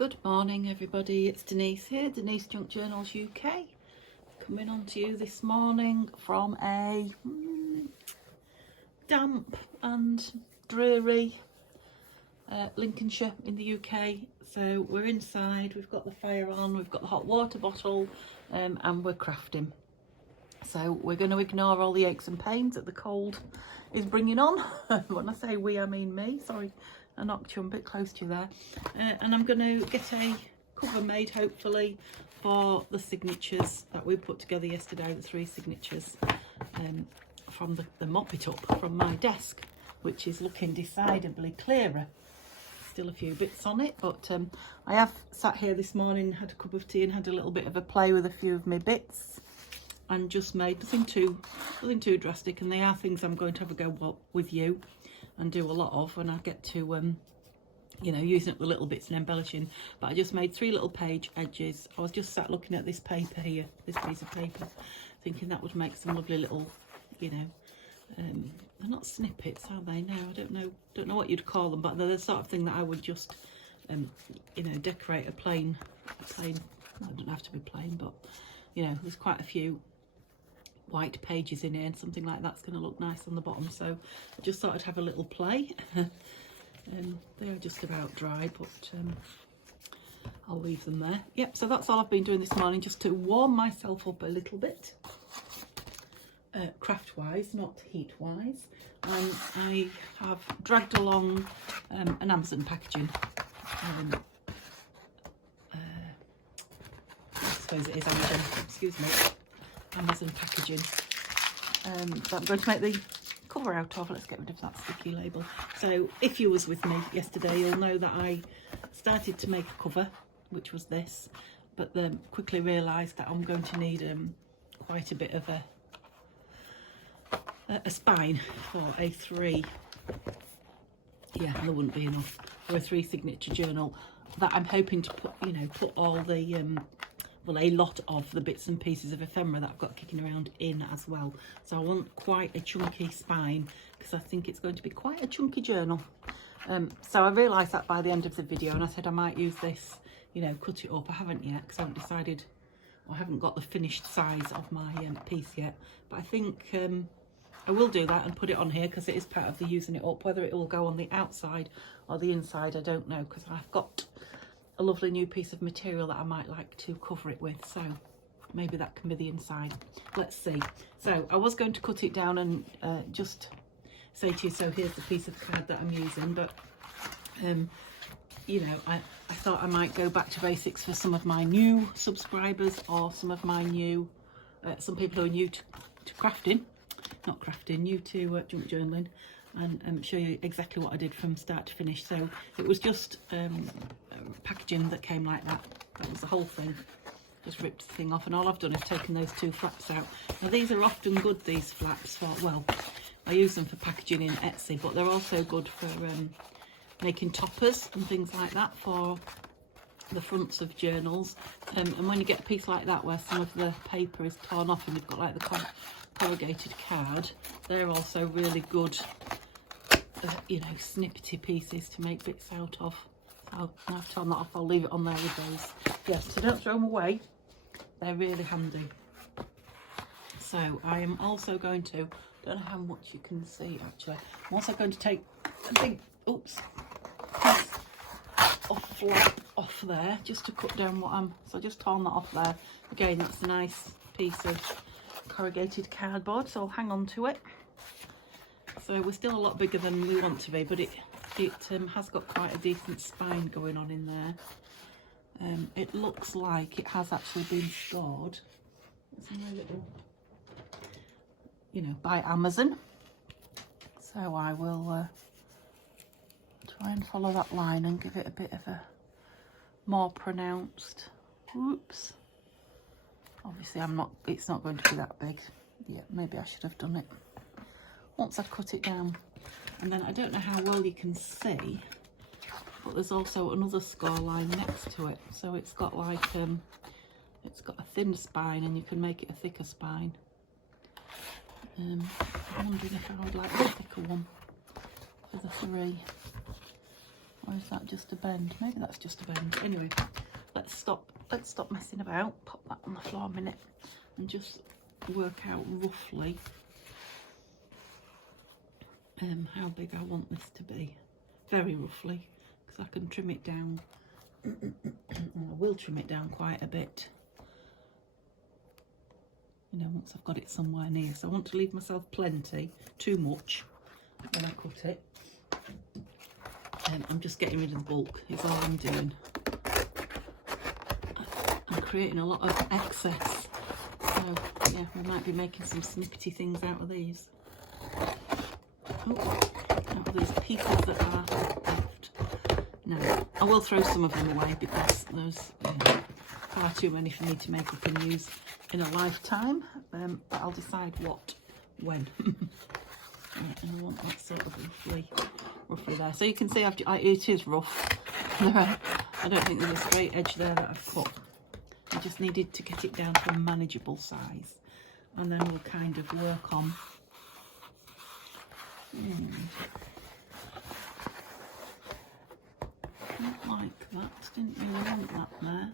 Good morning everybody, it's Denise here, Denise Junk Journals UK, coming on to you this morning from a damp and dreary Lincolnshire in the UK. So we're inside, we've got the fire on, we've got the hot water bottle and we're crafting. So we're going to ignore all the aches and pains that the cold is bringing on. When I say we, I mean me. Sorry, I knocked you a bit close to you there. And I'm going to get a cover made, hopefully, for the signatures that we put together yesterday, the 3 signatures from the mop it up from my desk, which is looking decidedly clearer. Still a few bits on it, but I have sat here this morning, had a cup of tea and had a little bit of a play with a few of my bits. And just made nothing too drastic, and they are things I'm going to have a go with you and do a lot of when I get to you know, using up the little bits and embellishing. But I just made 3 little page edges. I was just sat looking at this paper here, this piece of paper, thinking that would make some lovely little, you know, they're not snippets, are they? No, I don't know what you'd call them, but they're the sort of thing that I would just you know, decorate a plain, it doesn't have to be plain, but you know, there's quite a few white pages in here, and something like that's going to look nice on the bottom. So I just thought I'd have a little play. They are just about dry, but I'll leave them there. Yep, so that's all I've been doing this morning, just to warm myself up a little bit, craft wise, not heat wise. And I have dragged along an Amazon packaging. I suppose it is Amazon, excuse me, Amazon packaging that I'm going to make the cover out of. Let's get rid of that sticky label. So if you was with me yesterday, you'll know that I started to make a cover, which was this, but then quickly realised that I'm going to need quite a bit of a spine for a 3, yeah, there wouldn't be enough for a 3 signature journal that I'm hoping to put, you know, put all the well, a lot of the bits and pieces of ephemera that I've got kicking around in as well. So I want quite a chunky spine, because I think it's going to be quite a chunky journal. So I realised that by the end of the video, and I said I might use this, you know, cut it up. I haven't yet, because I haven't decided, I haven't got the finished size of my piece yet. But I think I will do that and put it on here, because it is part of the using it up. Whether it will go on the outside or the inside, I don't know, because I've got a lovely new piece of material that I might like to cover it with, so maybe that can be the inside. Let's see. So I was going to cut it down and just say to you, so here's the piece of card that I'm using, but you know, I thought I might go back to basics for some of my new subscribers, or some of my new some people who are new to crafting, not crafting, new to junk journaling, and show you exactly what I did from start to finish. So it was just packaging that came like that. That was the whole thing. Just ripped the thing off, and all I've done is taken those 2 flaps out. Now these are often good, these flaps, for, well, I use them for packaging in Etsy, but they're also good for making toppers and things like that for the fronts of journals. And when you get a piece like that where some of the paper is torn off and you've got like the corrugated card, they're also really good you know, snippety pieces to make bits out of. So I've torn that off, I'll leave it on there with those. Yes, so don't throw them away, they're really handy. So I am also going to, don't know how much you can see actually, I'm also going to take a big, oops, piece of flap off there, just to cut down what so I just torn that off there. Again, that's a nice piece of corrugated cardboard, so I'll hang on to it. So we're still a lot bigger than we want to be, but it has got quite a decent spine going on in there. It looks like it has actually been stored, it's my little, you know, by Amazon. So I will try and follow that line and give it a bit of a more pronounced, whoops. Obviously it's not going to be that big. Yeah, maybe I should have done it once I've cut it down. And then I don't know how well you can see, but there's also another score line next to it. So it's got like, it's got a thin spine, and you can make it a thicker spine. I'm wondering if I would like a thicker one for the 3. Or is that just a bend? Maybe that's just a bend. Anyway, let's stop messing about. Pop that on the floor a minute and just work out roughly how big I want this to be. Very roughly, because I can trim it down. And I will trim it down quite a bit, you know, once I've got it somewhere near. So I want to leave myself plenty. Too much when I cut it. I'm just getting rid of the bulk is all I'm doing. I'm creating a lot of excess, so yeah, we might be making some snippety things out of these. Out of these pieces that are left. No, I will throw some of them away because there's far too many for me to make up and use in a lifetime. But I'll decide what, when. Right, and I want that sort of roughly there. So you can see it is rough. I don't think there's a straight edge there that I've cut. I just needed to get it down to a manageable size, and then we'll kind of work on. Not like that. Didn't really want that there.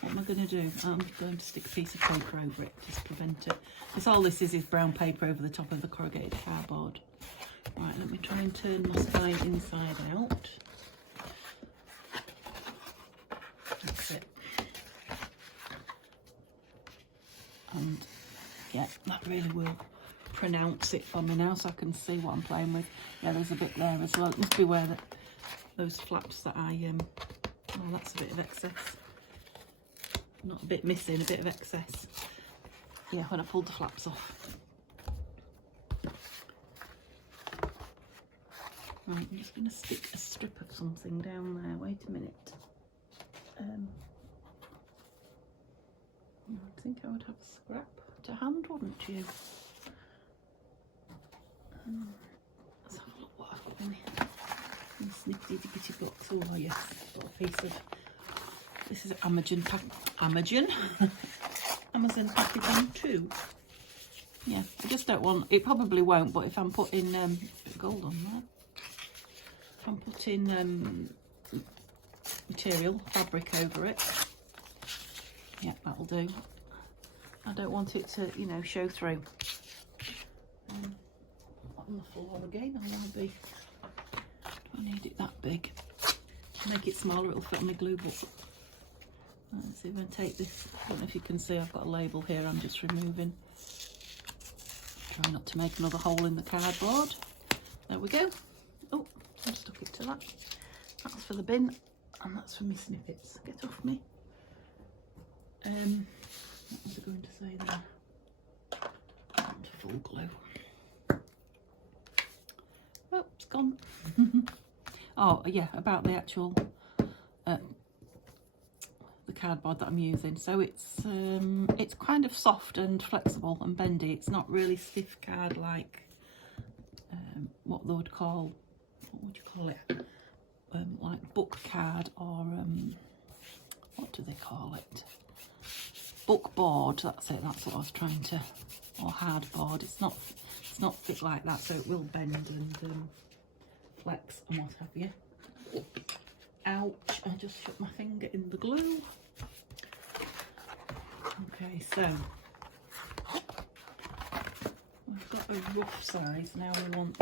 What am I going to do? I'm going to stick a piece of paper over it to prevent it. Because all this is brown paper over the top of the corrugated cardboard. Right, let me try and turn my spine inside out. That's it. And yeah, that really will pronounce it for me now, so I can see what I'm playing with. Yeah, there's a bit there as well. It must be where those flaps that I oh, that's a bit of excess. Not a bit missing, a bit of excess. Yeah, when I pulled the flaps off. Right, I'm just going to stick a strip of something down there. Wait a minute. I think I would have a scrap to hand, wouldn't you? Let's have a look what I've got in this snippety dippity box. Oh yes, I've got a piece of. This is Amazon packaging too. Yeah, I just don't want. It probably won't, but if I'm putting bit of gold on there. If I'm putting material, fabric over it, yeah, that'll do. I don't want it to, you know, show through. On the floor again, I want to be. I need it that big. Make it smaller, it'll fit on my glue book. Let's see if I take this. I don't know if you can see, I've got a label here. I'm just removing. Try not to make another hole in the cardboard. There we go. Oh, I stuck it to that. That's for the bin, and that's for my snippets. Get off me. What was I going to say there? And full glue. Oh, it's gone. Oh yeah, about the actual the cardboard that I'm using. So it's kind of soft and flexible and bendy. It's not really stiff card like what they would call, what would you call it? Like book card or what do they call it? Book board. That's it. That's what I was trying to. Or hardboard. It's not thick like that, so it will bend and flex and what have you. Ouch! I just shut my finger in the glue. Okay, so we've got a rough size. Now we want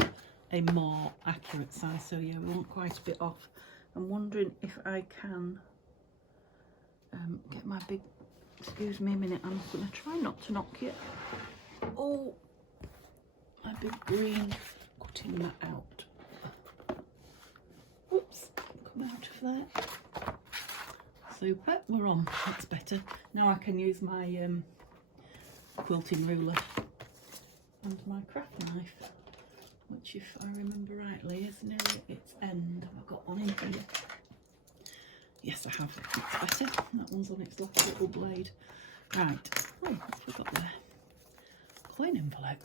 a more accurate size. So yeah, we want quite a bit off. I'm wondering if I can get my big. Excuse me a minute. I'm going to try not to knock you. Oh, my big green. Cutting that out. Whoops, come out of there. Super, we're on. That's better. Now I can use my quilting ruler and my craft knife, which, if I remember rightly, is near its end. Have I got one in here? Yes, I have. That's better. That one's on its last little blade. Right. Oh, I forgot there. Coin envelope.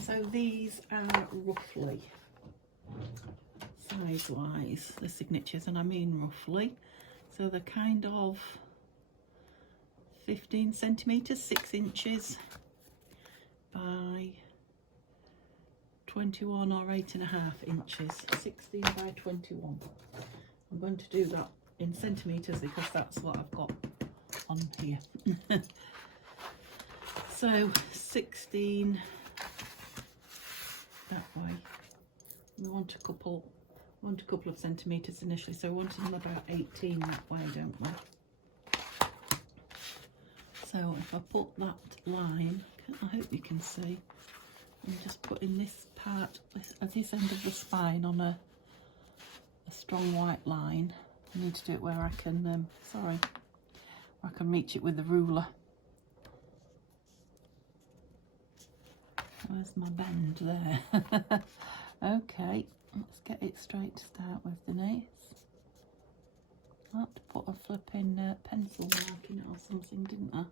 So these are roughly, size-wise, the signatures, and I mean roughly. So they're kind of 15 centimetres, 6 inches by 21 or 8.5 inches, 16 by 21. I'm going to do that in centimetres because that's what I've got on here. So 16 that way. We want a couple of centimetres initially, so we want them about 18 that way, don't we? So if I put that line, I hope you can see, I'm just putting this part, this end of the spine on a strong white line. I need to do it where I can, where I can reach it with the ruler. Where's my bend there? Okay, let's get it straight to start with, Denise. I had to put a flipping pencil mark in it or something, didn't I?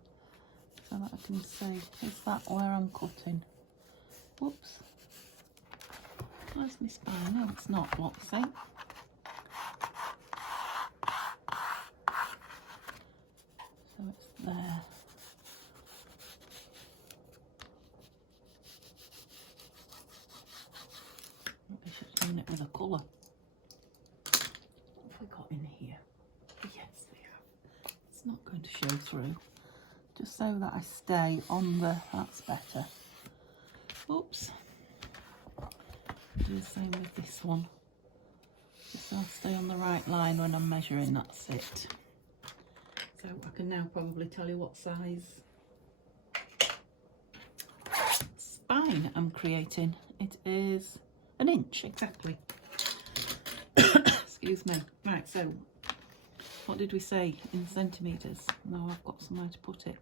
So that I can see. Is that where I'm cutting? Whoops. Where's my spine? No, it's not, Loxie. So it's there. I should have done it with a colour. What have we got in here? Yes, we have. It's not going to show through. Just so that I stay on the, that's better. Oops. Do the same with this one. Just so I stay on the right line when I'm measuring, that's it. So I can now probably tell you what size spine I'm creating. It is an inch exactly. Excuse me. Right, so what did we say in centimetres? No, I've got somewhere to put it.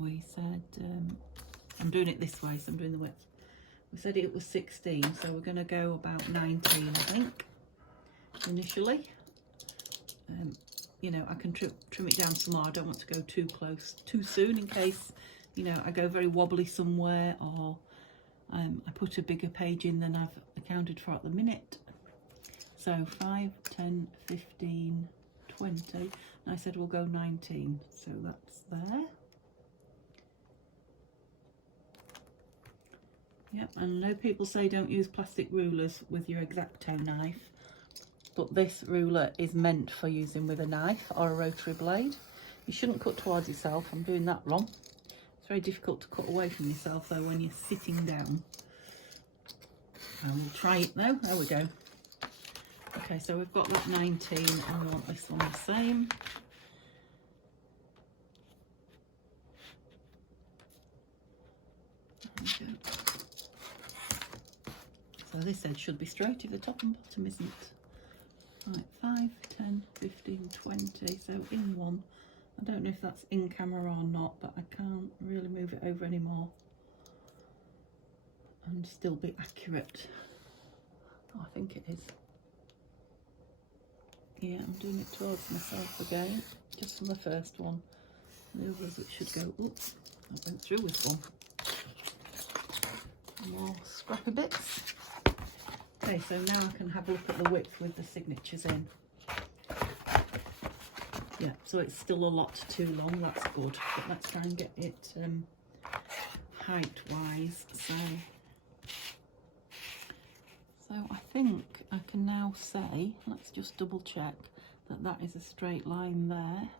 We said, I'm doing it this way, so I'm doing the width. We said it was 16, so we're going to go about 19, I think, initially. You know, I can trim it down some more. I don't want to go too close too soon in case, you know, I go very wobbly somewhere, or I put a bigger page in than I've accounted for at the minute. So 5, 10, 15, 20. And I said we'll go 19. So that's there. Yep, and I know people say don't use plastic rulers with your X-Acto knife, but this ruler is meant for using with a knife or a rotary blade. You shouldn't cut towards yourself. I'm doing that wrong. It's very difficult to cut away from yourself though when you're sitting down. I will try it though. There we go. Okay, so we've got that 19 and we want this one the same. There we go. So this edge should be straight if the top and bottom isn't. Right, 5, 10, 15, 20. So in one. I don't know if that's in camera or not, but I can't really move it over anymore and still be accurate. Oh, I think it is. Yeah, I'm doing it towards myself again, just from the first one. The others it should go, oops, I went through with one. More scrappy bits. Okay, so now I can have a look at the width with the signatures in. Yeah, so it's still a lot too long, that's good. But let's try and get it height-wise. So I think I can now say, let's just double check that that is a straight line there.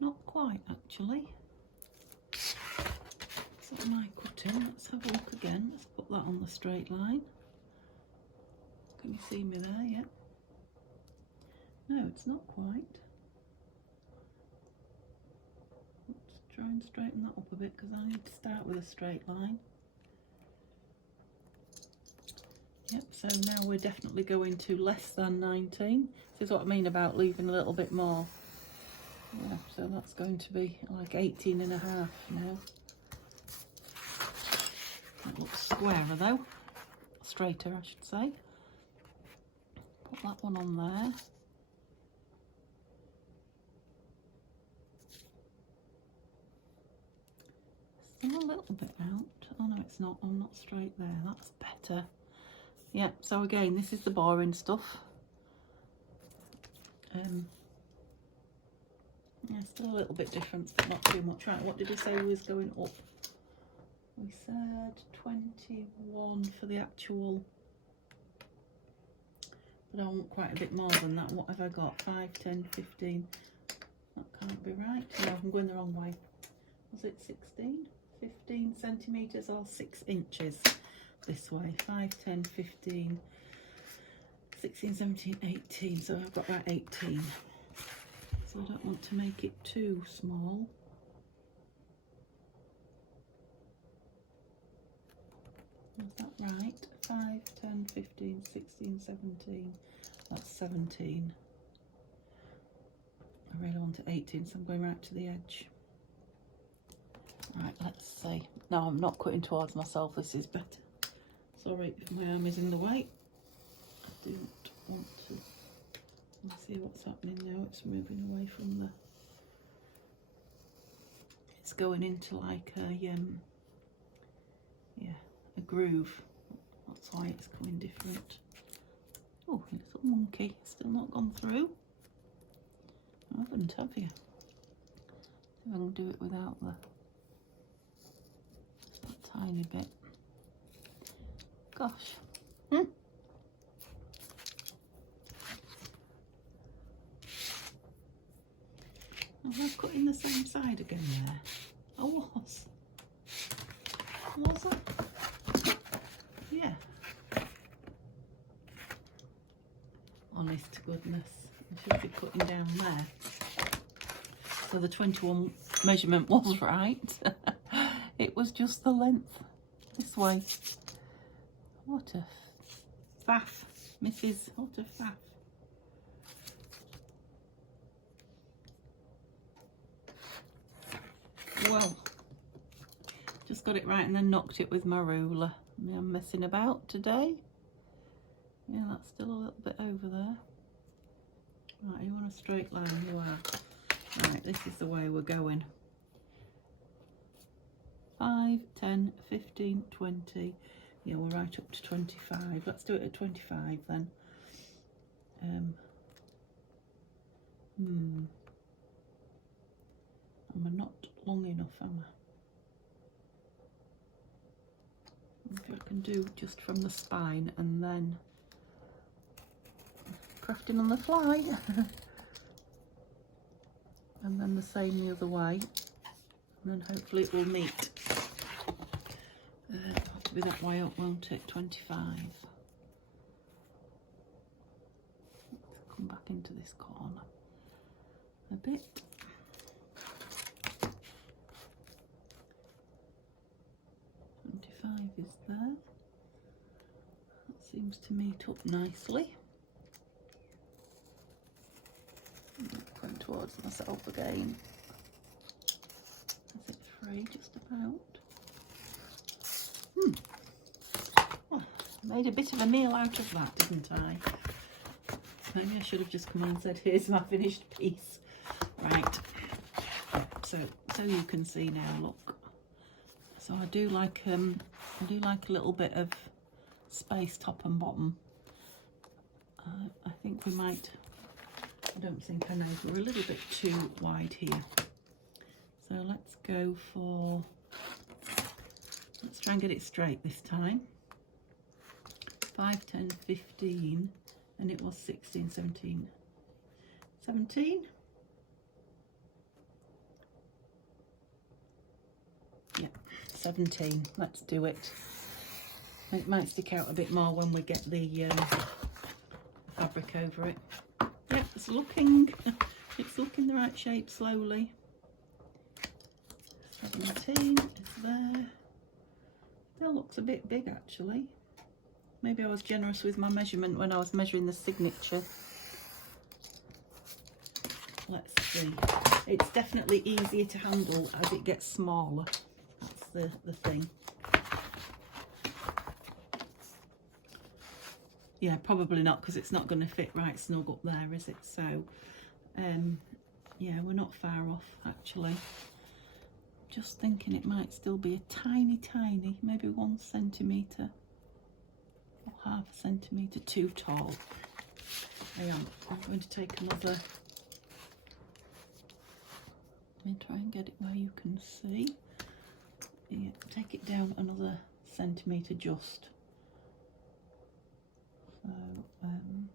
Not quite actually. So what am I cutting? Let's have a look again. Let's put that on the straight line. Can you see me there yet? No, it's not quite. Let's try and straighten that up a bit because I need to start with a straight line. Yep, so now we're definitely going to less than 19. This is what I mean about leaving a little bit more. Yeah, so that's going to be like 18.5 now. That looks squarer though. Straighter, I should say. Put that one on there. Still a little bit out. Oh no, it's not. I'm not straight there. That's better. Yeah, so again, this is the boring stuff. Yeah, still a little bit different, but not too much. Right, what did we say was going up? We said 21 for the actual, but I want quite a bit more than that. What have I got? 5, 10, 15. That can't be right. No, I'm going the wrong way. Was it 16? 15 centimetres or 6 inches this way? 5, 10, 15, 16, 17, 18. So I've got about 18. So I don't want to make it too small. Is that right? 5, 10, 15, 16, 17. That's 17. I really want it 18, so I'm going right to the edge. Right, let's see. No, I'm not cutting towards myself. This is better. Sorry if my arm is in the way. I don't want to. Let's see what's happening now. It's moving away from the. It's going into like a a groove. That's why it's coming different. Oh, little monkey, still not gone through. I haven't, have you? See if I can do it without the tiny bit. Gosh. Am I cutting the same side again there? I was. Was I? Yeah. Honest to goodness. I should be cutting down there. So the 21 measurement was right. It was just the length this way. What a faff, Mrs. What a faff. Well, just got it right and then knocked it with my ruler. I'm messing about today. Yeah, that's still a little bit over there. Right, you want a straight line? You are. Right, this is the way we're going. 5, 10, 15, 20. Yeah, we're right up to 25. Let's do it at 25 then. And we're not long enough, am I? Maybe I can do just from the spine and then crafting on the fly. And then the same the other way. And then hopefully it will meet. It'll have to be that way up, won't it? 25. Let's come back into this corner a bit. Is there. That seems to meet up nicely. I'm going towards myself again. Is it free just about? Well, I made a bit of a meal out of that, didn't I? Maybe I should have just come on and said, here's my finished piece. Right. So you can see now, look. So I do like a little bit of space top and bottom. I think we might, I don't think I know, we're a little bit too wide here. So let's go for, let's try and get it straight this time. 5, 10, 15, and it was 16, 17. 17? Yeah, 17. Let's do it. It might stick out a bit more when we get the fabric over it. Yep, it's looking the right shape slowly. 17 is there. Still looks a bit big actually. Maybe I was generous with my measurement when I was measuring the signature. Let's see. It's definitely easier to handle as it gets smaller. That's the thing. Yeah, probably not, because it's not going to fit right snug up there, is it? So, yeah, we're not far off actually. Just thinking it might still be a tiny, maybe 1 centimetre or ½ centimetre too tall. Hang on, I'm going to take another Let me try and get it where you can see. Yeah, take it down another centimetre just. So, I'm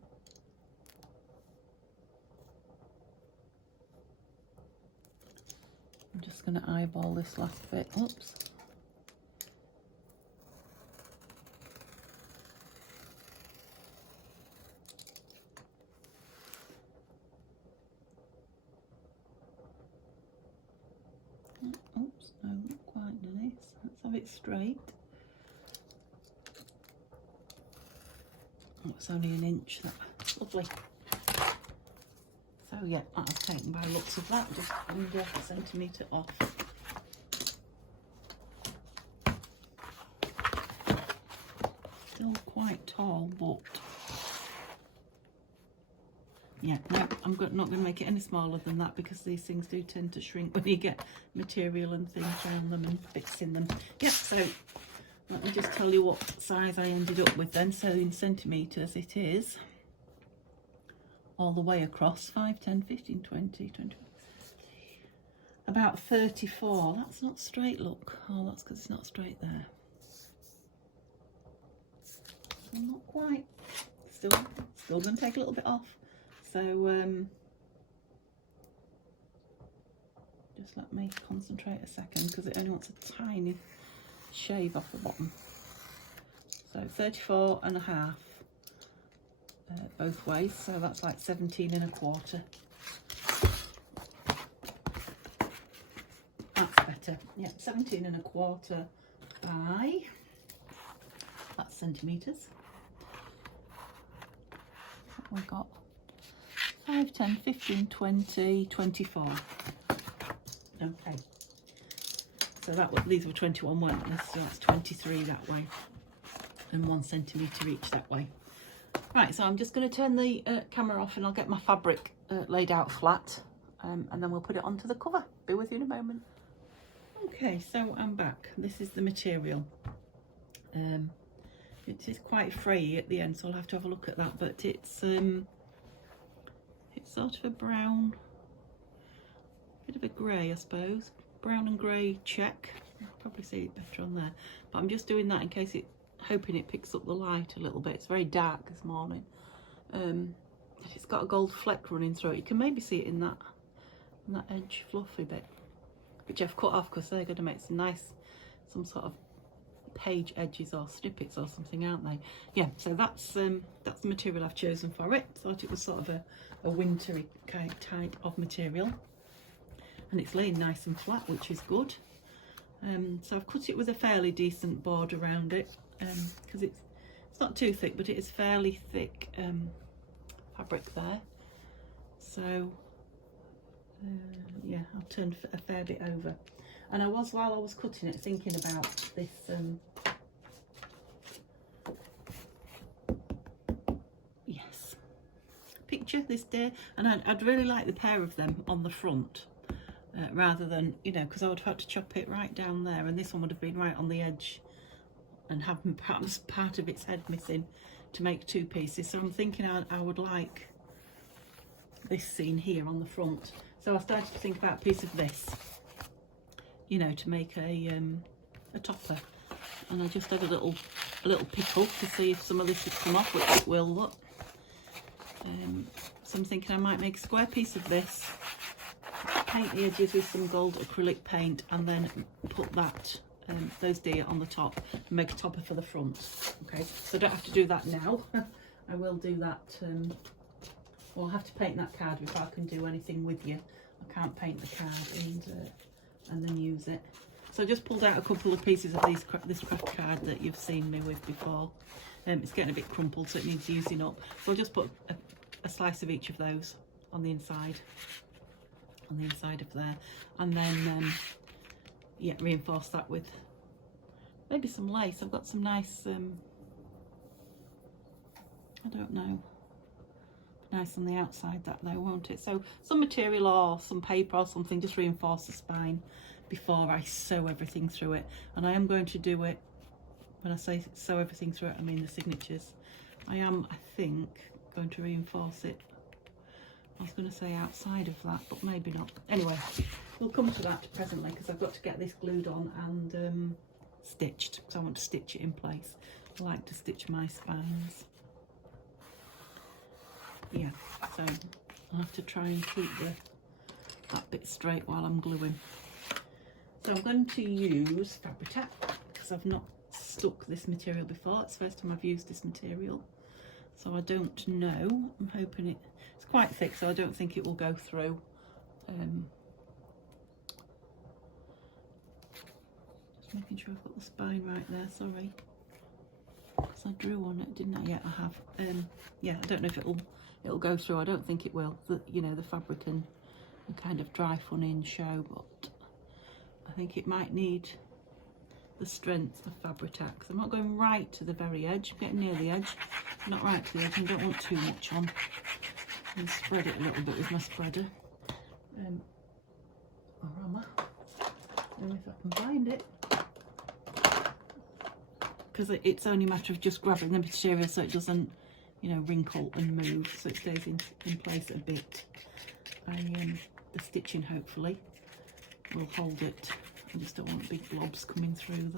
just going to eyeball this last bit. Oops. Oops, no, not quite nice. Let's have it straight. Oh, it's only an inch. That's lovely. So yeah, I've taken by looks of that, just under a centimetre off. Still quite tall, but yeah, no, I'm not going to make it any smaller than that because these things do tend to shrink when you get material and things around them and bits in them. Yep, so let me just tell you what size I ended up with then. So in centimetres it is all the way across 5, 10, 15, 20, 20, about 34. That's not straight, look. Oh, that's because it's not straight there. So not quite. Still going to take a little bit off. So just let me concentrate a second because it only wants a tiny shave off the bottom. So 34 and a half both ways, so that's like 17 and a quarter. That's better. Yeah, 17 and a quarter by, that's centimetres. What we got? 5, 10, 15, 20, 24. Okay. So these were 21, weren't they? So that's 23 that way. And 1 centimetre each that way. Right, so I'm just going to turn the camera off and I'll get my fabric laid out flat. And then we'll put it onto the cover. Be with you in a moment. Okay, so I'm back. This is the material. It is quite frayy at the end, so I'll have to have a look at that. But it's sort of a brown, bit of a grey, I suppose. Brown and grey check. You'll probably see it better on there. But I'm just doing that in case hoping it picks up the light a little bit. It's very dark this morning. It's got a gold fleck running through it. You can maybe see it in that edge fluffy bit, which I've cut off because they're going to make some sort of page edges or snippets or something, aren't they? Yeah, so that's the material I've chosen for it. Thought it was sort of a wintry kind of type of material, and it's laying nice and flat, which is good. So I've cut it with a fairly decent board around it because it's not too thick, but it is fairly thick fabric there. So yeah, I've turned a fair bit over. And while I was cutting it, thinking about this picture, this deer, and I'd really like the pair of them on the front rather than, you know, because I would have had to chop it right down there, and this one would have been right on the edge and have perhaps part of its head missing to make 2 pieces. So I'm thinking I would like this scene here on the front. So I started to think about a piece of this, you know, to make a topper, and I just had a little pickle to see if some of this would come off, which it will. Look, so I'm thinking I might make a square piece of this, paint the edges with some gold acrylic paint, and then put that those deer on the top and make a topper for the front. Okay, so I don't have to do that now. I will do that. Well, I'll have to paint that card before I can do anything with you. I can't paint the card and then use it. So I just pulled out a couple of pieces of this craft card that you've seen me with before. It's getting a bit crumpled, so it needs using up. So I'll just put a slice of each of those on the inside of there, and then yeah, reinforce that with maybe some lace. I've got some nice I don't know, nice on the outside that though, won't it? So some material or some paper or something, just reinforce the spine before I sew everything through it. And I am going to do it, when I say sew everything through it, I mean the signatures. I am, I think, going to reinforce it I was going to say outside of that, but maybe not. Anyway, we'll come to that presently because I've got to get this glued on and stitched. So I want to stitch it in place. I like to stitch my spines. Yeah, so I'll have to try and keep that bit straight while I'm gluing. So I'm going to use Fabri-Tac because I've not stuck this material before. It's the first time I've used this material. So I don't know. I'm hoping it's quite thick, so I don't think it will go through. Just making sure I've got the spine right there, sorry. Because I drew on it, didn't I? Yeah, I have. Yeah, I don't know if it'll go through. I don't think it will. You know, the fabric can kind of dry funny and show, but I think it might need the strength of Fabri-Tac. I'm not going right to the very edge. I'm getting near the edge, not right to the edge. I don't want too much on. And spread it a little bit with my spreader. Or am I? I don't know if I can find it. Because it's only a matter of just grabbing the material so it doesn't, you know, wrinkle and move, so it stays in place a bit. The stitching hopefully will hold it. I just don't want big blobs coming through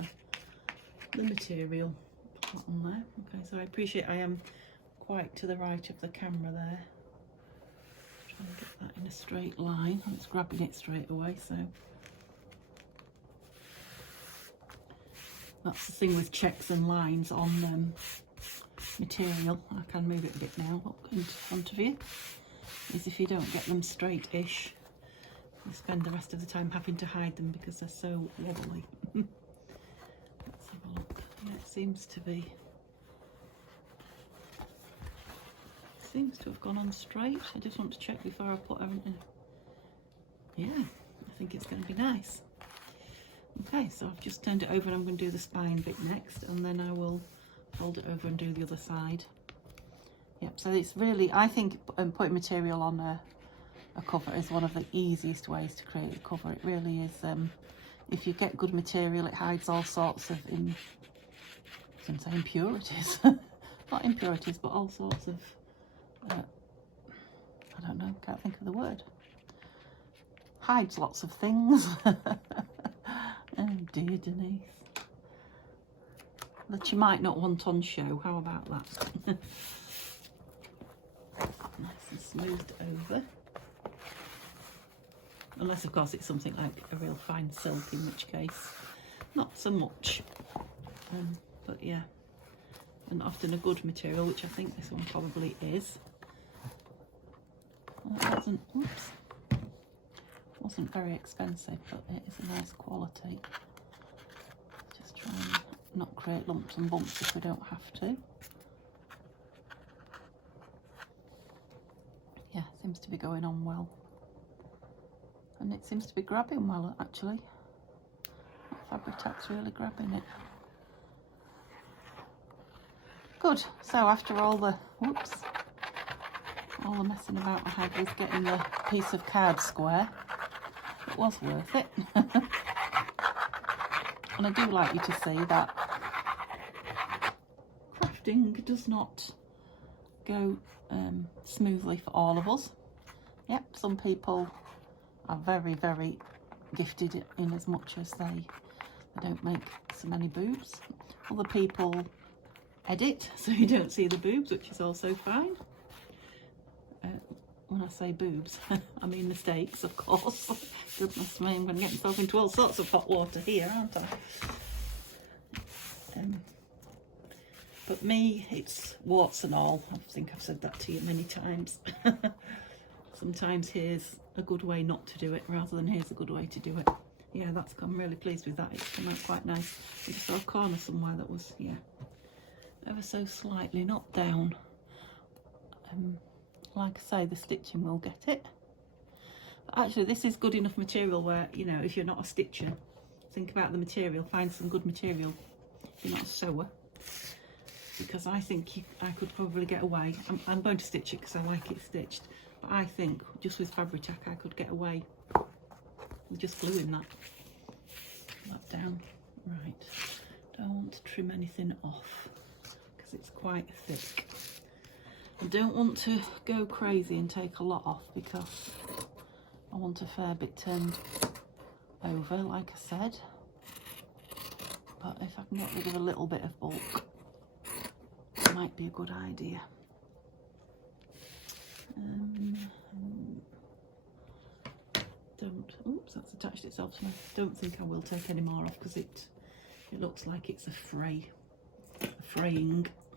the material. Put that on there. Okay, so I appreciate I am quite to the right of the camera there. Trying to get that in a straight line. And it's grabbing it straight away, so that's the thing with checks and lines on material. I can move it a bit now up into front of you. Is if you don't get them straight-ish, you spend the rest of the time having to hide them because they're so wobbly. Let's have a look. Yeah, it seems to have gone on straight. I just want to check before I put everything. Yeah, I think it's going to be nice. Okay, so I've just turned it over and I'm going to do the spine bit next, and then I will fold it over and do the other side. Yep, so it's really, I think putting material on a cover is one of the easiest ways to create a cover. It really is. If you get good material, it hides all sorts of impurities. Not impurities, but all sorts of, I don't know, can't think of the word. Hides lots of things. Oh dear, Denise. That you might not want on show. How about that? Nice and smoothed over. Unless, of course, it's something like a real fine silk, in which case, not so much. But yeah, and often a good material, which I think this one probably is. Well, it wasn't very expensive, but it is a nice quality. Just try and not create lumps and bumps if we don't have to. Yeah, seems to be going on well. And it seems to be grabbing well, actually. Fabri-Tac's really grabbing it. Good. So after all the messing about I had with getting the piece of card square, it was worth it. And I do like you to see that crafting does not go smoothly for all of us. Yep, some people are very, very gifted in as much as they don't make so many boobs. Other people edit so you don't see the boobs, which is also fine. When I say boobs, I mean mistakes, of course. Goodness me, I'm going to get myself into all sorts of hot water here, aren't I? But me, it's warts and all. I think I've said that to you many times. Sometimes here's a good way not to do it rather than here's a good way to do it. Yeah, I'm really pleased with that. It's come out quite nice. I just saw a corner somewhere that was, yeah, ever so slightly not down. Like I say, the stitching will get it. But actually, this is good enough material where, you know, if you're not a stitcher, think about the material, find some good material if you're not a sewer. Because I think I could probably get away. I'm going to stitch it because I like it stitched. But I think just with Fabri-Tac I could get away with just gluing that down. Right, don't trim anything off because it's quite thick. I don't want to go crazy and take a lot off because I want a fair bit turned over, like I said. But if I can get rid of a little bit of bulk, it might be a good idea. Oops, that's attached itself to me. Don't think I will take any more off because it looks like it's a fraying.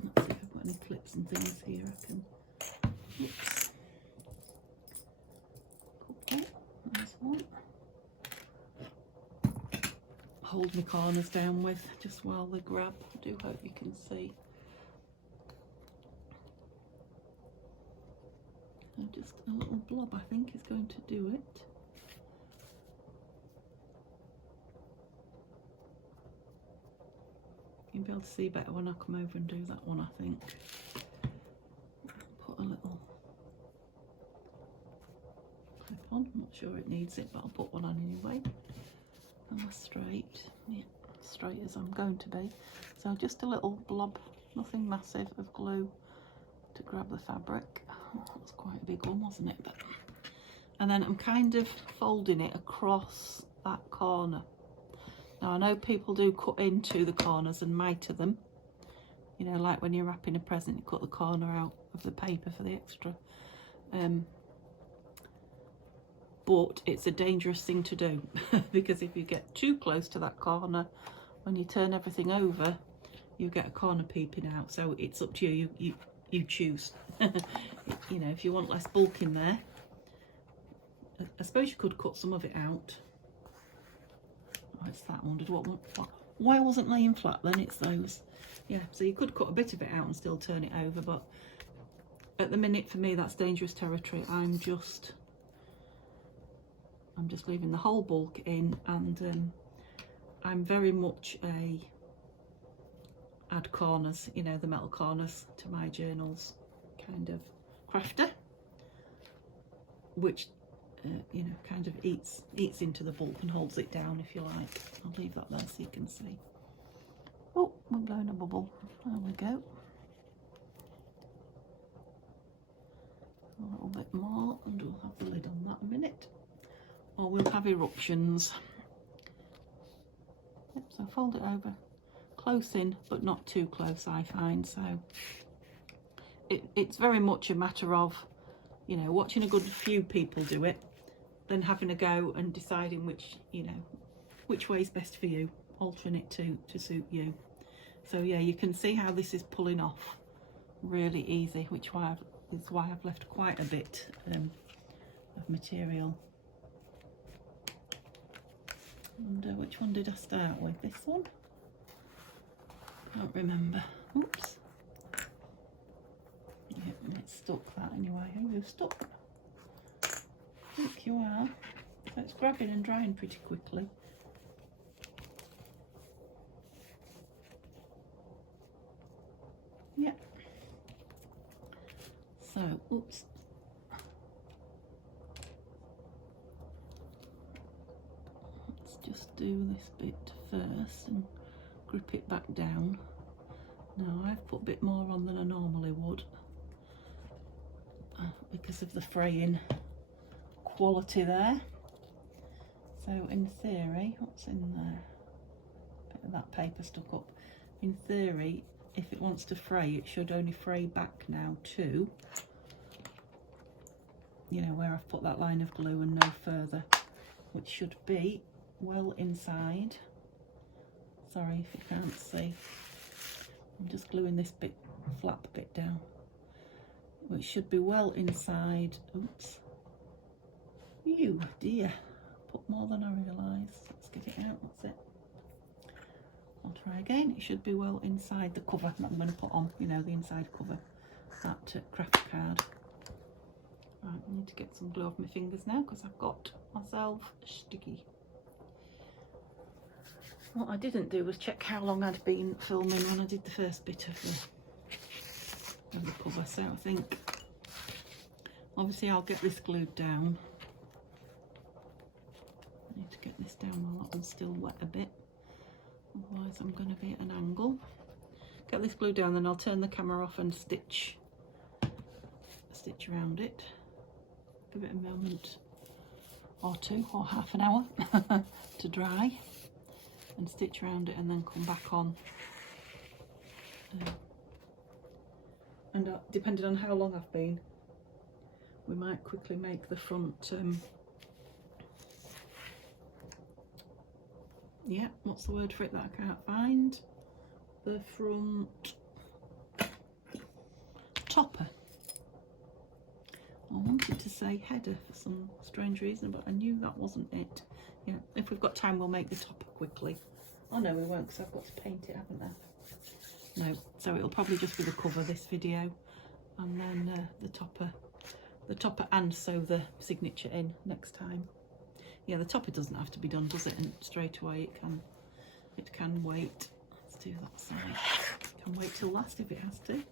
Let's see if I've got any clips and things here. I can. Oops. Okay, there's one. Hold my corners down with just while they grab. I do hope you can see. And just a little blob, I think, is going to do it. You'll be able to see better when I come over and do that one, I think. Put a little clip on. I'm not sure it needs it, but I'll put one on anyway. And that's straight. Yeah, straight as I'm going to be. So just a little blob, nothing massive, of glue to grab the fabric. Oh, that was quite a big one, wasn't it? And then I'm kind of folding it across that corner. Now I know people do cut into the corners and mitre them, you know, like when you're wrapping a present, you cut the corner out of the paper for the extra. But it's a dangerous thing to do because if you get too close to that corner, when you turn everything over, you get a corner peeping out. So it's up to you. You choose. You know, if you want less bulk in there, I suppose you could cut some of it out. Oh, it's that. I wondered why wasn't laying flat then. It's those. Yeah, so you could cut a bit of it out and still turn it over, but at the minute for me that's dangerous territory. I'm just leaving the whole bulk in, and I'm very much a add corners, you know, the metal corners to my journals kind of crafter, which you know, kind of eats into the bulk and holds it down, if you like. I'll leave that there so you can see. Oh, we're blowing a bubble. There we go. A little bit more and we'll have the lid on that in a minute, or we'll have eruptions. Yep, so fold it over close in but not too close, I find. So it's very much a matter of, you know, watching a good few people do it, then having a go and deciding which, you know, which way is best for you, altering it to suit you. So yeah, you can see how this is pulling off really easy, which is why I've left quite a bit of material. And which one did I start with? This one? I don't remember. Oops. Yeah, it's stuck that anyway. Are you stuck? I think you are. So it's grabbing and drying pretty quickly. Yeah. So, oops. Let's just do this bit first and grip it back down. Now I've put a bit more on than I normally would because of the fraying quality there. So in theory, what's in there? A bit of that paper stuck up. In theory, if it wants to fray, it should only fray back now to, you know, where I've put that line of glue and no further, which should be well inside. Sorry if you can't see. I'm just gluing this bit, flap bit down, which should be well inside. Oops. You dear, put more than I realised. Let's get it out, that's it. I'll try again. It should be well inside the cover that I'm going to put on, you know, the inside cover, that craft card. Right, I need to get some glue off my fingers now because I've got myself sticky. What I didn't do was check how long I'd been filming when I did the first bit of the cover, so I think obviously I'll get this glued down. I need to get this down while that one's still wet a bit, otherwise I'm going to be at an angle. Get this glued down, then I'll turn the camera off and stitch stitch around it, give it a moment or two or half an hour to dry, and stitch around it and then come back on. And depending on how long I've been, we might quickly make the front, yeah, what's the word for it that I can't find? The front topper. I wanted to say header for some strange reason, but I knew that wasn't it. Yeah, if we've got time, we'll make the topper quickly. Oh no, we won't, because I've got to paint it, haven't I? No, so it'll probably just be the cover of this video, and then the topper and sew the signature in next time. Yeah, the topper doesn't have to be done, does it? And straight away it can wait. Let's do that side. It can wait till last if it has to.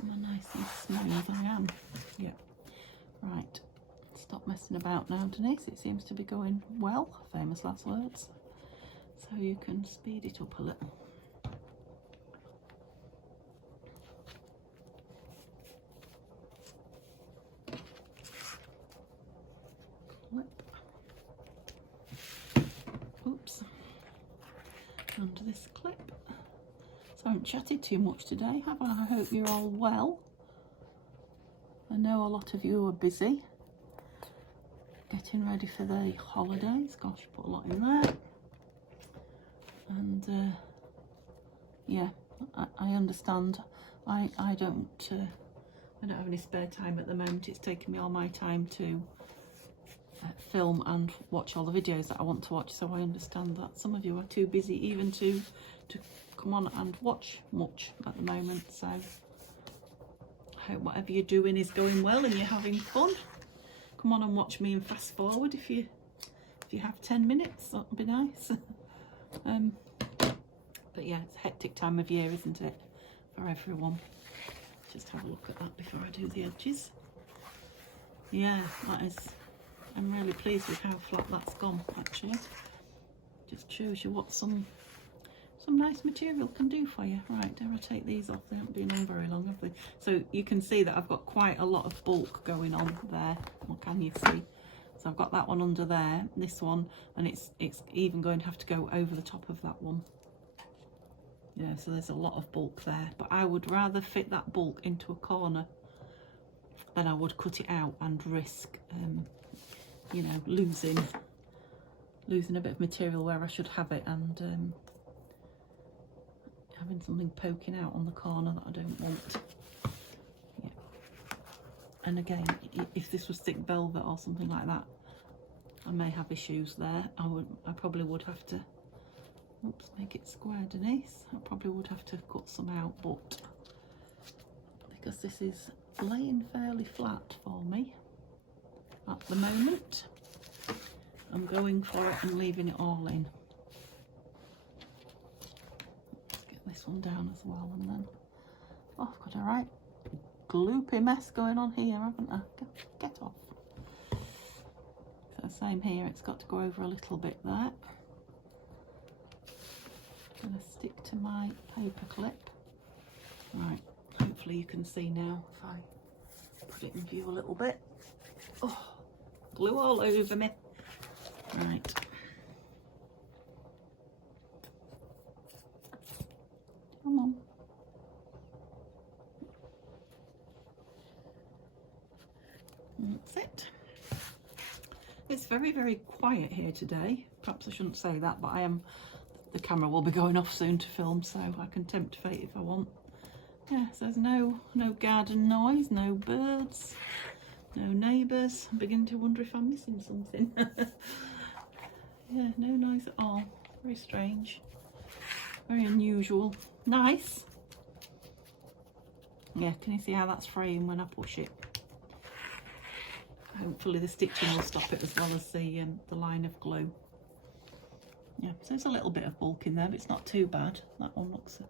Am I nice and smooth? I am. Yeah. Right. Stop messing about now, Denise. It seems to be going well. Famous last words. So you can speed it up a little. Clip. Oops. Under this clip. So I haven't chatted too much today, have I? I hope you're all well. I know a lot of you are busy getting ready for the holidays. Gosh, put a lot in there. And yeah, I understand. I don't have any spare time at the moment. It's taken me all my time to film and watch all the videos that I want to watch, so I understand that some of you are too busy even to come on and watch much at the moment. So I hope whatever you're doing is going well and you're having fun. Come on and watch me and fast forward if you have 10 minutes. That'd be nice. But yeah, it's a hectic time of year, isn't it, for everyone? Just have a look at that before I do the edges. Yeah, that is. I'm really pleased with how flat that's gone, actually. Just shows you what some nice material can do for you. Right, dare I take these off? They haven't been on very long, have they? So you can see that I've got quite a lot of bulk going on there. What can you see? So I've got that one under there, this one, and it's even going to have to go over the top of that one. Yeah, so there's a lot of bulk there, but I would rather fit that bulk into a corner than I would cut it out and risk you know, losing a bit of material where I should have it, and having something poking out on the corner that I don't want. Yeah. And again, if this was thick velvet or something like that, I may have issues there. I probably would have to, oops, make it square, Denise. I probably would have to cut some out, but because this is laying fairly flat for me at the moment, I'm going for it and leaving it all in. Let's get this one down as well, and then, oh, I've got a right gloopy mess going on here, haven't I? Get off. So same here, it's got to go over a little bit there. I'm going to stick to my paper clip. Right, hopefully you can see now if I put it in view a little bit. Oh, glue all over me. Right. Come on. That's it. It's very, very quiet here today. Perhaps I shouldn't say that, but the camera will be going off soon to film, so I can tempt fate if I want. Yeah, so there's no garden noise, no birds, no neighbours. I'm beginning to wonder if I'm missing something. Yeah, no noise at all. Very strange. Very unusual. Nice. Yeah, can you see how that's fraying when I push it? Hopefully the stitching will stop it as well as the line of glue. Yeah, so there's a little bit of bulk in there, but it's not too bad. That one looks...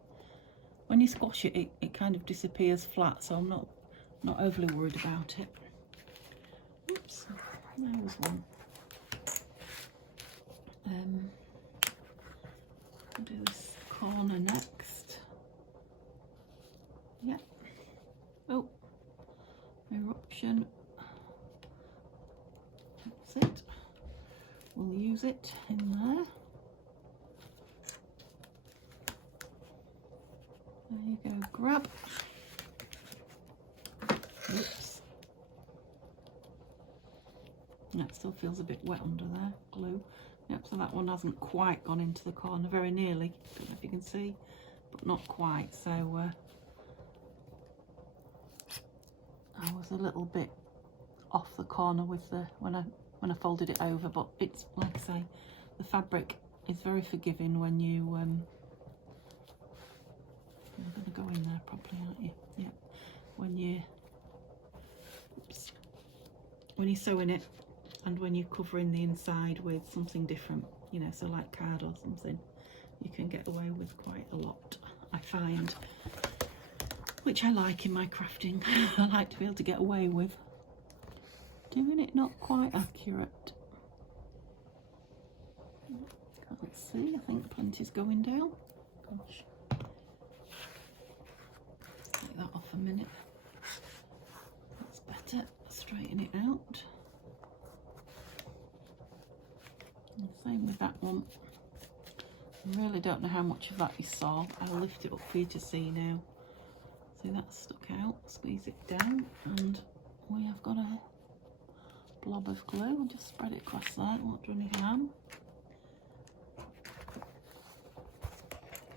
When you squash it, it kind of disappears flat, so I'm not overly worried about it. Oops, there was one. I'll do this corner next. Yep. option. That's it. We'll use it in there. There you go, grab. Oops. That still feels a bit wet under there, glue. Yep, so that one hasn't quite gone into the corner, very nearly. Don't know if you can see, but not quite. So I was a little bit off the corner with the when I folded it over, but it's like I say, the fabric is very forgiving when you you're going to go in there properly, aren't you? Yep. When you're sewing it, and when you're covering the inside with something different, you know, so like card or something, you can get away with quite a lot, I find, which I like in my crafting. I like to be able to get away with doing it not quite accurate. Can't see, I think plenty's going down. Gosh. Take that off a minute. That's better. Straighten it out. And same with that one. I really don't know how much of that you saw. I'll lift it up for you to see now. See, that's stuck out. Squeeze it down, and we have got a blob of glue. I'll just spread it across there. It won't do any harm.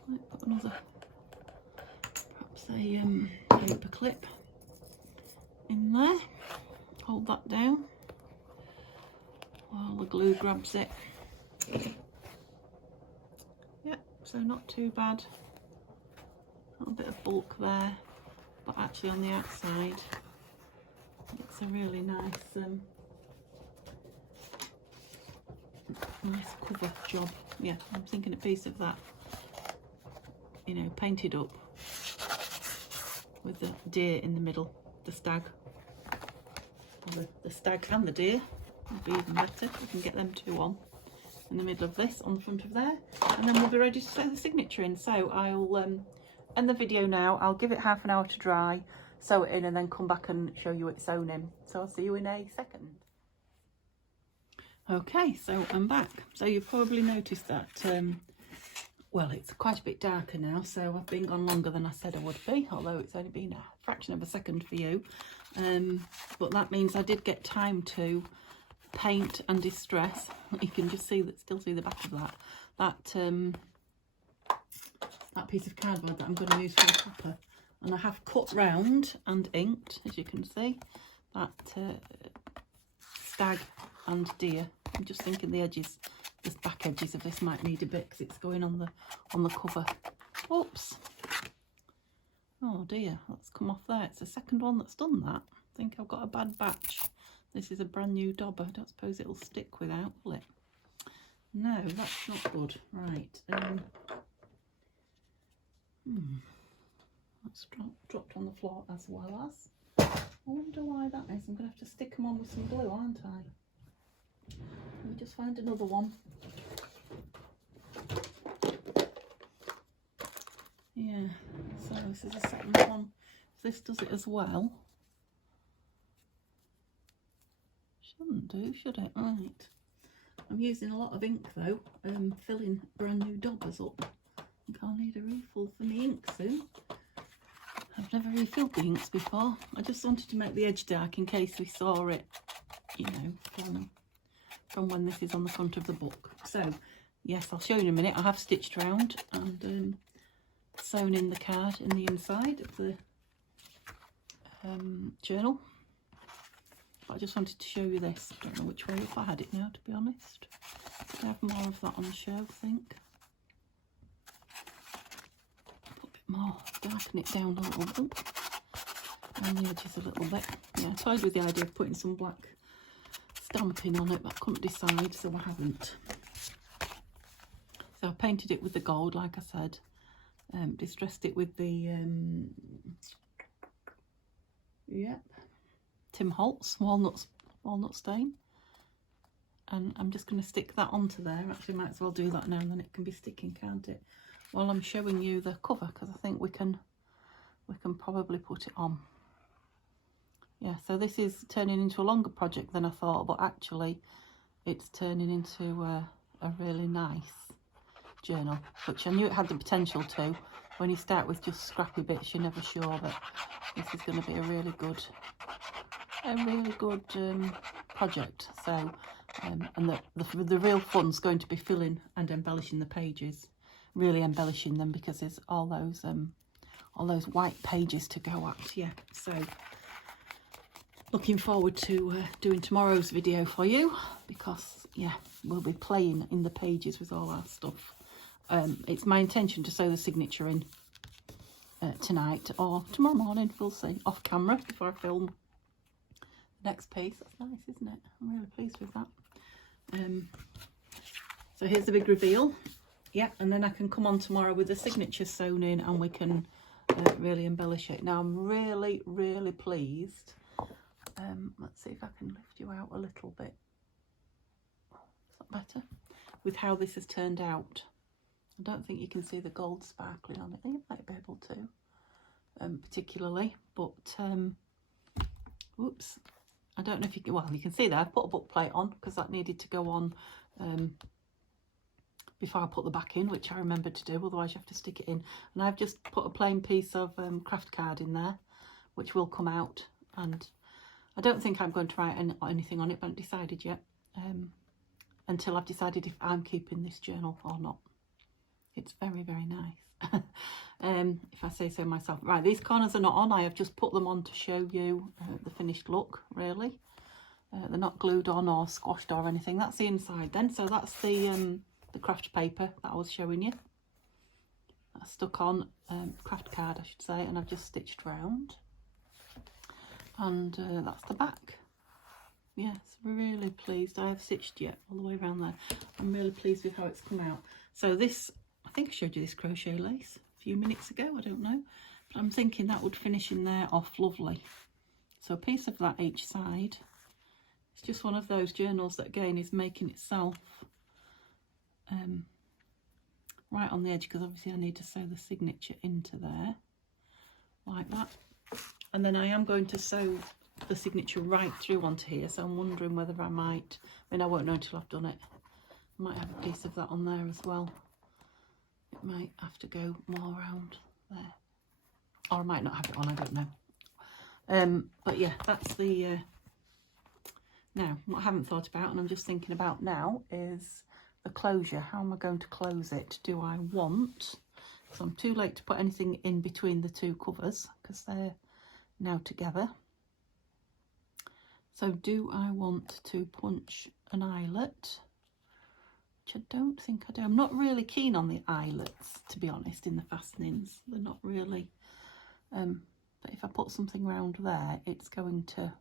Might put another, perhaps a paper clip in there. Hold that down while the glue grabs it. Yep, so not too bad. A little bit of bulk there, but actually on the outside it's a really nice nice cover job. Yeah, I'm thinking a piece of that, you know, painted up with the deer in the middle, the stag. Or the stag and the deer would be even better. We can get them two on in the middle of this, on the front of there, and then we'll be ready to sew the signature in. So I'll end the video now. I'll give it half an hour to dry, sew it in, and then come back and show you it sewn in. So I'll see you in a second. Okay, so I'm back. So you've probably noticed that well, it's quite a bit darker now, so I've been gone longer than I said I would be, although it's only been a fraction of a second for you. But that means I did get time to paint and distress. You can just see that, still see the back of that piece of cardboard that I'm going to use for the topper. And I have cut round and inked, as you can see, that stag and deer. I'm just thinking the edges, the back edges of this might need a bit because it's going on the cover. Oops. Oh dear, that's come off there. It's the second one that's done that. I think I've got a bad batch. This is a brand new dauber. I don't suppose it'll stick without, will it? No, that's not good. Right. That's dropped on the floor as well as. I wonder why that is. I'm going to have to stick them on with some glue, aren't I? Let me just find another one. Yeah, so this is the second one. If this does it as well. Shouldn't do, should it? Right. I'm using a lot of ink though, filling brand new daubers up. I think I'll need a refill for my ink soon. I've never refilled the inks before. I just wanted to make the edge dark in case we saw it, you know, from when this is on the front of the book. So, yes, I'll show you in a minute. I have stitched round and sewn in the card in the inside of the journal. But I just wanted to show you this. I don't know which way if I had it now, to be honest. I have more of that on the show, I think. Put a bit more, darken it down a little bit. Around the edges a little bit. Yeah, I toyed with the idea of putting some black stamping on it, but I couldn't decide, so I haven't. So I painted it with the gold, like I said. Distressed it with the Tim Holtz walnut stain, and I'm just going to stick that onto there. Actually, might as well do that now, and then it can be sticking, can't it? While I'm showing you the cover, because I think we can probably put it on. yeah, so this is turning into a longer project than I thought, but actually it's turning into a really nice journal, which I knew it had the potential to. When you start with just scrappy bits, you're never sure that this is going to be a really good project. So and the real fun's going to be filling and embellishing the pages, really embellishing them, because there's all those white pages to go at. Yeah, so looking forward to doing tomorrow's video for you, because yeah, we'll be playing in the pages with all our stuff. It's my intention to sew the signature in tonight or tomorrow morning, we'll see, off camera before I film the next piece. That's nice, isn't it? I'm really pleased with that. So here's the big reveal. Yeah, and then I can come on tomorrow with the signature sewn in, and we can really embellish it. Now I'm really, really pleased. Let's see if I can lift you out a little bit. Is that better? With how this has turned out. I don't think you can see the gold sparkling on it. I think you might be able to, particularly, but whoops. I don't know if you can, well, you can see there, I've put a book plate on because that needed to go on before I put the back in, which I remembered to do, otherwise you have to stick it in. And I've just put a plain piece of craft card in there, which will come out, and I don't think I'm going to write anything on it, but I haven't decided yet, until I've decided if I'm keeping this journal or not. It's very, very nice, if I say so myself. Right, these corners are not on. I have just put them on to show you the finished look, really. They're not glued on or squashed or anything. That's the inside then. So that's the craft paper that I was showing you. That's stuck on craft card, I should say, and I've just stitched round. And that's the back. Yes, really pleased. I have stitched yet all the way around there. I'm really pleased with how it's come out. So this, I think I showed you this crochet lace a few minutes ago, I don't know, but I'm thinking that would finish in there off lovely. So a piece of that each side. It's just one of those journals that again is making itself right on the edge, because obviously I need to sew the signature into there like that. And then I am going to sew the signature right through onto here, so I'm wondering whether I might, I mean I won't know until I've done it, I might have a piece of that on there as well. It might have to go more around there, or I might not have it on, I don't know. But yeah, that's the now what I haven't thought about and I'm just thinking about now is the closure. How am I going to close it? Do I want, because I'm too late to put anything in between the two covers because they're now together, so do I want to punch an eyelet? Which I don't think I do. I'm not really keen on the eyelets, to be honest, in the fastenings. They're not really, but if I put something round there, it's going to,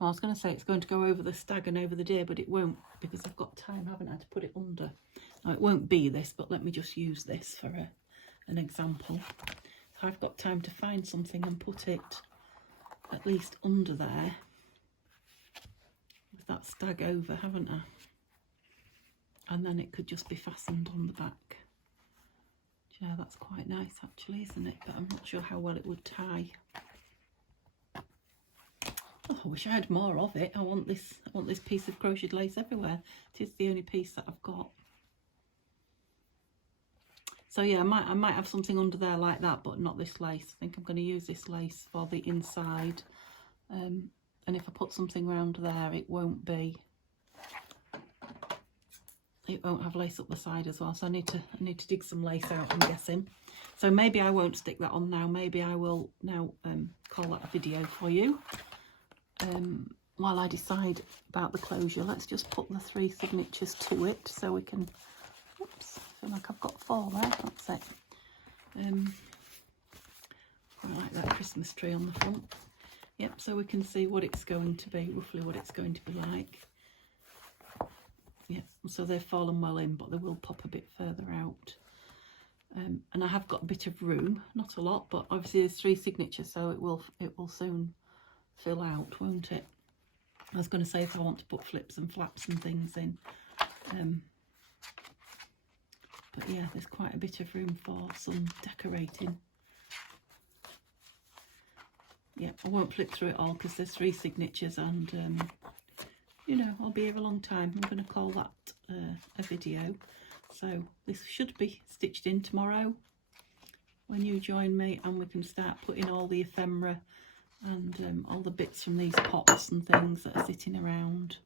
well, I was going to say it's going to go over the stag and over the deer, but it won't, because I've got time, haven't I, to put it under. Now, it won't be this, but let me just use this for an example. So I've got time to find something and put it at least under there with that stag over, haven't I? And then it could just be fastened on the back. Yeah, that's quite nice actually, isn't it? But I'm not sure how well it would tie. Oh, I wish I had more of it. I want this piece of crocheted lace everywhere. It is the only piece that I've got. So yeah, I might have something under there like that, but not this lace. I think I'm going to use this lace for the inside. And if I put something around there, it won't have lace up the side as well. So I need to dig some lace out, I'm guessing. So maybe I won't stick that on now. Maybe I will now call that a video for you. While I decide about the closure, let's just put the 3 signatures to it so we can, oops, I feel like I've got 4 there, that's it. I like that Christmas tree on the front. Yep, so we can see what it's going to be, roughly what it's going to be like. Yep, so they've fallen well in, but they will pop a bit further out. And I have got a bit of room, not a lot, but obviously there's 3 signatures, so it will soon fill out, won't it? I was going to say if I want to put flips and flaps and things in. But yeah, there's quite a bit of room for some decorating. yeah, I won't flip through it all because there's 3 signatures, and you know, I'll be here a long time. I'm going to call that a video. So this should be stitched in tomorrow when you join me, and we can start putting all the ephemera and all the bits from these pots and things that are sitting around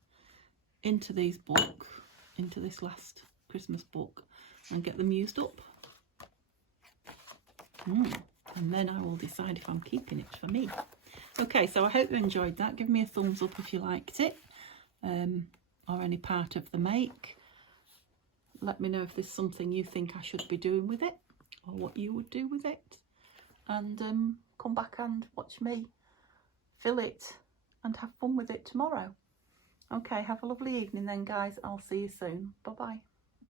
into these book, into this last Christmas book, and get them used up. And then I will decide if I'm keeping it for me. Okay, so I hope you enjoyed that. Give me a thumbs up if you liked it, or any part of the make. Let me know if there's something you think I should be doing with it, or what you would do with it. And come back and watch me fill it and have fun with it tomorrow. Okay, have a lovely evening then, guys. I'll see you soon. Bye-bye.